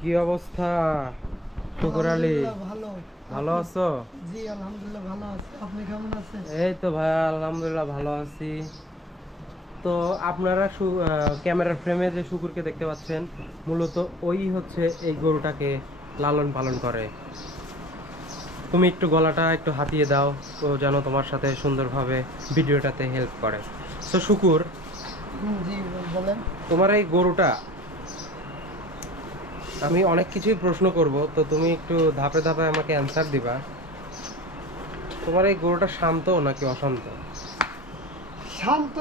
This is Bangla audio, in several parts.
কি অবস্থা শুকুর আলী? ভালো আছো? জি আলহামদুলিল্লাহ ভালো আছি। আপনি কেমন আছেন? এই তো ভাই আলহামদুলিল্লাহ ভালো আছি। তো আপনারা ক্যামেরার ফ্রেমে যে শুকুরকে দেখতে পাচ্ছেন, মূলত ওই হচ্ছে এই গরুটাকে লালন পালন করে। তুমি একটু গলাটা একটু হাতিয়ে দাও, ও যেন তোমার সাথে সুন্দরভাবে ভিডিওটাতে হেল্প করে। তো শুকুর, জি বলেন। তোমার এই গরুটা, আমি অনেক কিছুই প্রশ্ন করব, তো তুমি একটু ধাপে ধাপে আমাকে অ্যান্সার দিবা। তোমার এই গরুটা শান্ত নাকি অশান্ত? শান্ত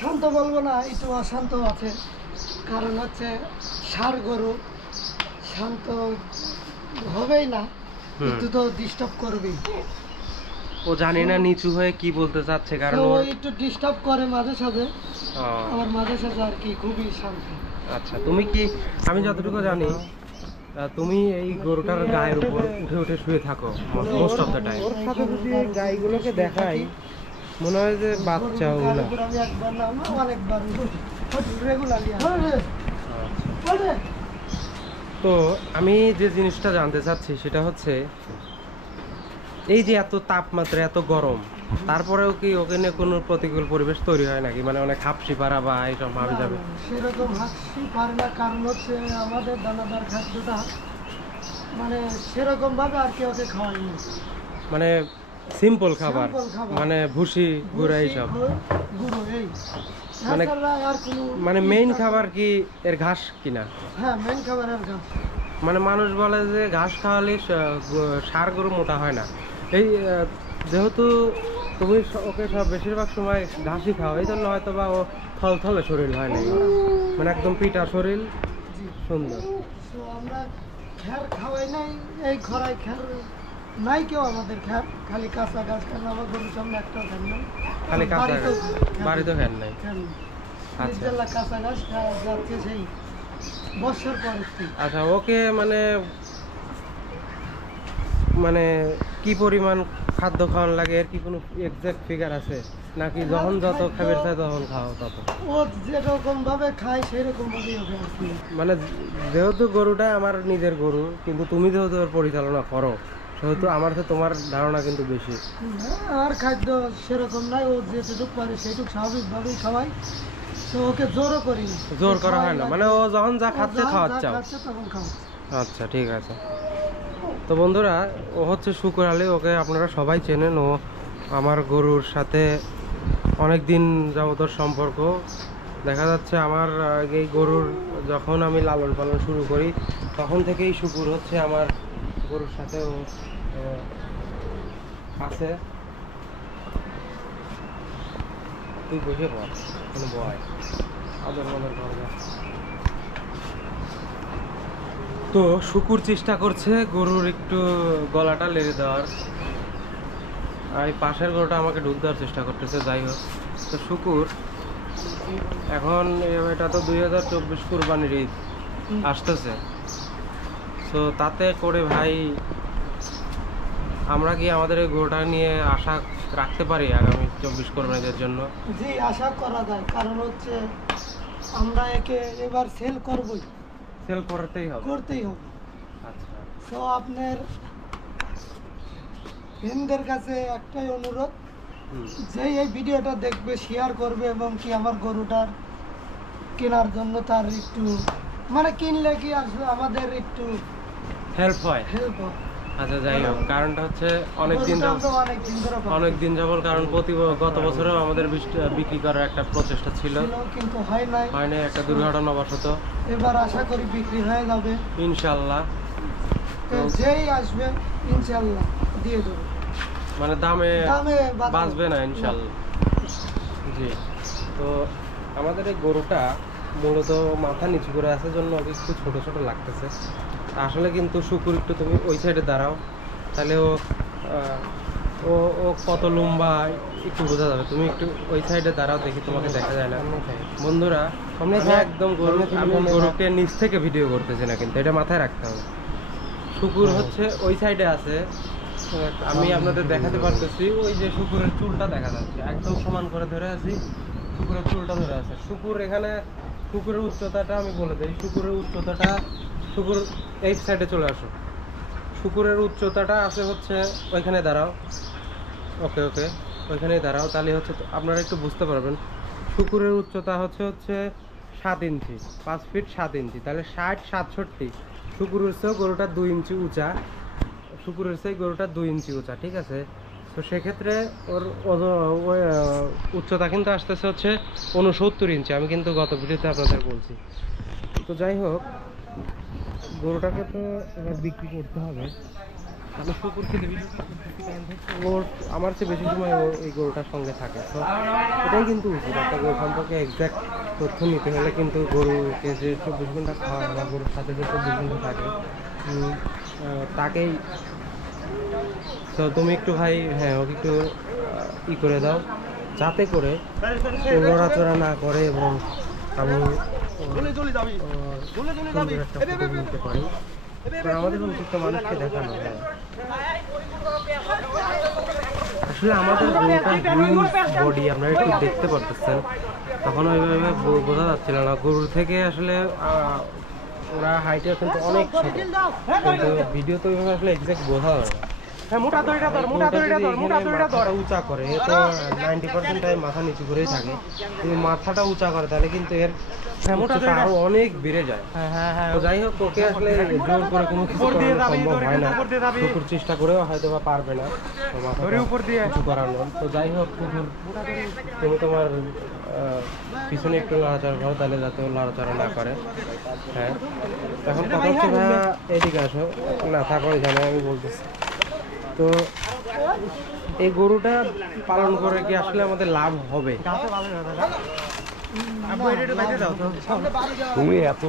শান্ত বলবো না, একটু অশান্ত আছে। কারণ হচ্ছে ষাঁড় গরু শান্ত হবেই না, একটু তো ডিস্টার্ব করবেই। ও জানি না নিচু হয়ে কি বলতে চাচ্ছে, কারণ ও একটু ডিস্টার্ব করে মাঝে সাঝে। আমার মাঝে সাঝে আর কি খুবই শান্ত। আচ্ছা, তুমি কি, আমি যতটুকু জানি তুমি এই গরুটার গায়ের উপর উঠে উঠে শুয়ে থাকো মোস্ট অফ দ্য টাইম। ওর সাথে যদি এই গাইগুলোকে দেখাই, মনে হয় যে বাচ্চা ওগুলো। আমি একবার না অনেকবার রেগুলারলি। তো আমি যে জিনিসটা জানতে চাচ্ছি সেটা হচ্ছে, এই যে এত তাপমাত্রা, এত গরম, তারপরেও কি ওখানে কোনো প্রতিকূল পরিবেশ তৈরি হয় নাকি? মানে অনেক হাঁপসি পারা বা এইসব ভাবে যাবে? সেরকম হাঁপসি পারে না, কারণ হচ্ছে আমাদের দানাদার খাদ্যটা মানে সেরকম ভাবে আর কি ওকে খাওয়াইনি। মানে সিম্পল খাবার, মানে ভুসি গুঁড়া এইসব। মানে মানে মেইন খাবার কি এর ঘাস কিনা? হ্যাঁ, মেইন খাবার আর ঘাস। মানে মানুষ বলে যে ঘাস খাওয়ালে ষাঁড় গরু মোটা হয় না। এই যেহেতু তুমি ওকে সব বেশিরভাগ সময় ঘাসই খাও, এই জন্য হয়তো বা ও থলথলে শরীর হয় না, মানে একদম পিটা শরীর, সুন্দর। তো আমরা খ্যার খাওয়াই নাই, এই খরায় খ্যার নাই কেউ আমাদের খ্যার, খালি কাঁচা ঘাস। কারণ আমার গরুর সামনে একটাও খ্যার নেই, খালি কাঁচা ঘাস, বাড়িতেও খ্যার নাই। আচ্ছা, কাঁচা ঘাস যাচ্ছে সেই বর্ষার পরে। আচ্ছা, ওকে মানে মানে কি পরিমাণ খাদ্য খাওয়ানো লাগে, এর কি কোনো এক্সাক্ট ফিগার আছে নাকি যখন যত খাবার চাই তখন খাও তত? ও যেরকম ভাবে খায় সেরকম ভাবেই ওকে। মানে যেহেতু গরুটা আমার নিজের গরু, কিন্তু তুমি যেহেতু ওর পরিচালনা করো, সেহেতু আমার তো তোমার ধারণা কিন্তু বেশি। আর খাদ্য সেরকম নাই, ও যেটুকু পারে সেটুকু স্বাভাবিকভাবেই খাওয়াই। তো ওকে জোরও করি না, জোর করা হয় না, মানে ও যখন যা খাচ্ছে খাওয়াচ্ছাও। তখন খাওয়াচ্ছে। আচ্ছা, ঠিক আছে। তো বন্ধুরা, ও হচ্ছে শুকুর আলী, ওকে আপনারা সবাই চেনেন। ও আমার গরুর সাথে অনেক দিন যাবত সম্পর্ক। দেখা যাচ্ছে আমার এই গরুর যখন আমি লালন পালন শুরু করি, তখন থেকেই শুকুর হচ্ছে আমার গরুর সাথে ও আছে। তুই বসে পড়, কোনো ভয় আদর মদর করবে। তো শুকুর চেষ্টা করছে গরুর একটু গলাটা লেড়ে দেওয়ার, আর এই পাশের গরুটা আমাকে ঢুক দেওয়ার চেষ্টা করতেছে। যাই হোক, তো শুকুর এখন এটা তো 2024 কুরবানির ঈদ আসতেছে। তো তাতে করে ভাই, আমরা কি আমাদের এই গরুটা নিয়ে আশা রাখতে পারি আগামী 24 কুরবানিদের জন্য? জি, আশা করা যায়। কারণ হচ্ছে আমরা একে এবার সেল করবই, সেল করতেই হবে। আচ্ছা, তো আপনার ফ্রেন্ডদের কাছে একটাই অনুরোধ, যে এই ভিডিওটা দেখবে শেয়ার করবে এবং কি আমার গরুটার কেনার জন্য তার একটু মানে কিনলে কি আসবে আমাদের একটু হেল্প হয়। আচ্ছা, যাই হোক, কারণটা হচ্ছে অনেক দিন যাবত, কারণ গত বছরেও আমাদের বিক্রি করার একটা প্রচেষ্টা ছিল, কিন্তু হয় নাই, একটা দুর্ঘটনাবশত। এবার আশা করি বিক্রি হয়ে যাবে ইনশাল্লাহ। যেই আসবে ইনশাল্লাহ দিয়ে দেবো, মানে দামে বাঁচবে না ইনশাল্লাহ। জি। তো আমাদের এই গরুটা মূলত মাথা নিচু করে আছে জন্য ওকে একটু ছোট ছোট লাগতেছে আসলে, কিন্তু শুকুর একটু তুমি ওই সাইডে দাঁড়াও, তাহলে ও ও কত লম্বা একটু বোঝা যাবে। তুমি একটু ওই সাইডে দাঁড়াও, দেখি, তোমাকে দেখা যায় না। বন্ধুরা, আমি একদম আমি গরুকে নিচ থেকে ভিডিও করতেছি না, কিন্তু এটা মাথায় রাখতে হবে। শুকুর হচ্ছে ওই সাইডে আছে, আমি আপনাদের দেখাতে পারতেছি। ওই যে শুকুরের চুলটা দেখা যাচ্ছে, একদম সমান করে ধরে আছি, শুকুরের চুলটা ধরে আছে। শুকুর এখানে শুকুরের উচ্চতাটা আমি বলে দিই। শুকুরের উচ্চতাটা, শুকুর এই সাইডে চলে আসো। শুকুরের উচ্চতাটা আছে হচ্ছে ওইখানে দাঁড়াও। ওকে ওকে, ওইখানেই দাঁড়াও, তাহলে হচ্ছে আপনারা একটু বুঝতে পারবেন। শুকুরের উচ্চতা হচ্ছে 7 ইঞ্চি, 5 ফিট 7 ইঞ্চি, তাহলে 60-67। শুকুরের চেয়েও গরুটা 2 ইঞ্চি উঁচা, শুকুরের চেয়ে গরুটা 2 ইঞ্চি উঁচা, ঠিক আছে। তো সেক্ষেত্রে ওর উচ্চতা কিন্তু আসতেছে হচ্ছে 69 ইঞ্চি, আমি কিন্তু গত ভিডিওতে আপনাদের বলছি। তো যাই হোক, গরুটাকে তো এবার বিক্রি করতে হবে। আমি শুকুর থেকে ভিডিওটা করতেছি কারণ হচ্ছে ওর আমার চেয়ে বেশি সময় এই গরুটার সঙ্গে থাকে। তো এটাই কিন্তু উচিত, একটা গরু সম্পর্কে এক্স্যাক্ট তথ্য নিতে হলে কিন্তু গরুকে যে 24 ঘন্টা খাওয়ায় বা গরুর সাথে যে 24 ঘন্টা থাকে তাকেই। তো তুমি একটু ভাই, হ্যাঁ ওকে একটু ই করে দাও, যাতে করে ও নড়াচড়া না করে এবং আমি নিতে পারি। কারণ আমাদের উচিত তো মানুষকে দেখানো। আসলে আমাদের বডি আপনারা একটু দেখতে পারতেছেন, তখন ওইভাবে বোঝা যাচ্ছিল না। গরুর থেকে আসলে ওরা হাইটে কিন্তু অনেক ছোট, কিন্তু ভিডিও তো ওইভাবে আসলে এক্সাক্ট বোঝা যাবে না। উঁচা করে তো 90% টাইম মাথা নিচু করেই থাকে, কিন্তু মাথাটা উঁচা করে তাহলে কিন্তু এর আরো অনেক বেড়ে যায়। তো যাই হোক, ওকে আসলে জোর করে কোনো কিছু সম্ভব হয় না, কুকুর চেষ্টা করেও হয়তো বা পারবে না কিছু করানো। তো যাই হোক, কুকুর তুমি তোমার পিছনে একটু লড়াচড়া করো, তাহলে যাতে ও লড়াচড়া না করে। হ্যাঁ, এখন কথা হচ্ছে ভাইয়া এদিকে আসো, না থাকো এখানে, আমি বলতেছি। তো এই গরুটা পালন করে কি আসলে আমাদের লাভ হবে? তুমি এত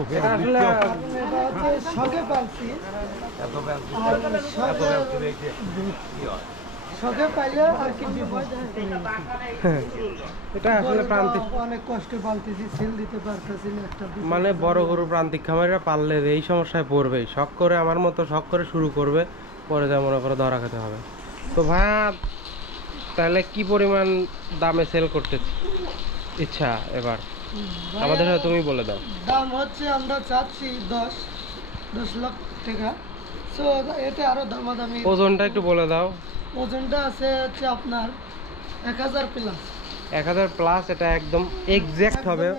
এটা আসলে প্রান্তিক, অনেক কষ্টে পালতেছি, সেল দিতে পারতেছি না একটা। মানে বড় গরু প্রান্তিক খামারিরা পাললে এই সমস্যায় পড়বেই। শখ করে, আমার মতো শখ করে শুরু করবে, পরে যা মনে করে ধরা খেতে হবে। তো ভাইয়া তাহলে কি পরিমাণ দামে সেল করতে ইচ্ছা এবার আমাদের? তুমি বলে দাও। দাম হচ্ছে আমরা চাচ্ছি 10 লাখ টাকা। সো এতে আরো দামাদামি। ওজনটা একটু বলে দাও। ওজনটা আছে হচ্ছে আপনার 1000 প্লাস। 1000 প্লাস, এটা একদম এক্সাক্ট হবে।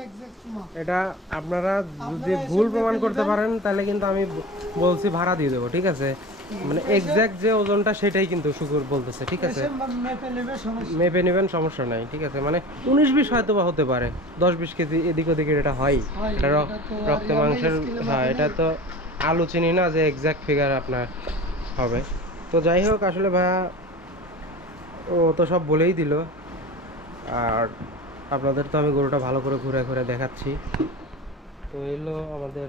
এটা আপনারা যদি ভুল প্রমাণ করতে পারেন তাহলে কিন্তু আমি বলছি ভাড়া দিয়ে দেবো, ঠিক আছে। মানে এক্সাক্ট যে ওজনটা সেটাই কিন্তু শুকুর বলতেছে, ঠিক আছে। মেপে নেবেন, সমস্যা নাই, ঠিক আছে। মানে 19-20 হয়তো বা হতে পারে, 10-20 কেজি এদিক ওদিকে এটা হয়। এটা রক্ত মাংসের, হ্যাঁ এটা তো আলু চিনি না যে এক্সাক্ট ফিগার আপনার হবে। তো যাই হোক, আসলে ভাইয়া ও তো সব বলেই দিল, আর আপনাদের তো আমি গরুটা ভালো করে ঘুরে ঘুরে দেখাচ্ছি। তো এলো আমাদের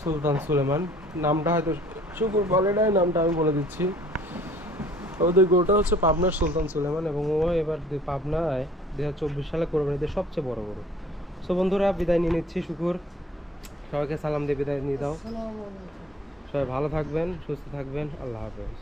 সুলতান সুলেমান, নামটা হয়তো শুকুর বলে নাই, নামটা আমি বলে দিচ্ছি। ওদের গরুটা হচ্ছে পাবনার সুলতান সুলেমান, এবং ও এবার পাবনায় 2024 সালে কোরবানিতে সবচেয়ে বড় গরু। সো বন্ধুরা, বিদায় নিয়ে নিচ্ছি। শুকুর, সবাইকে সালাম দিয়ে বিদায় নিয়ে দাও। সবাই ভালো থাকবেন, সুস্থ থাকবেন, আল্লাহ হাফেজ।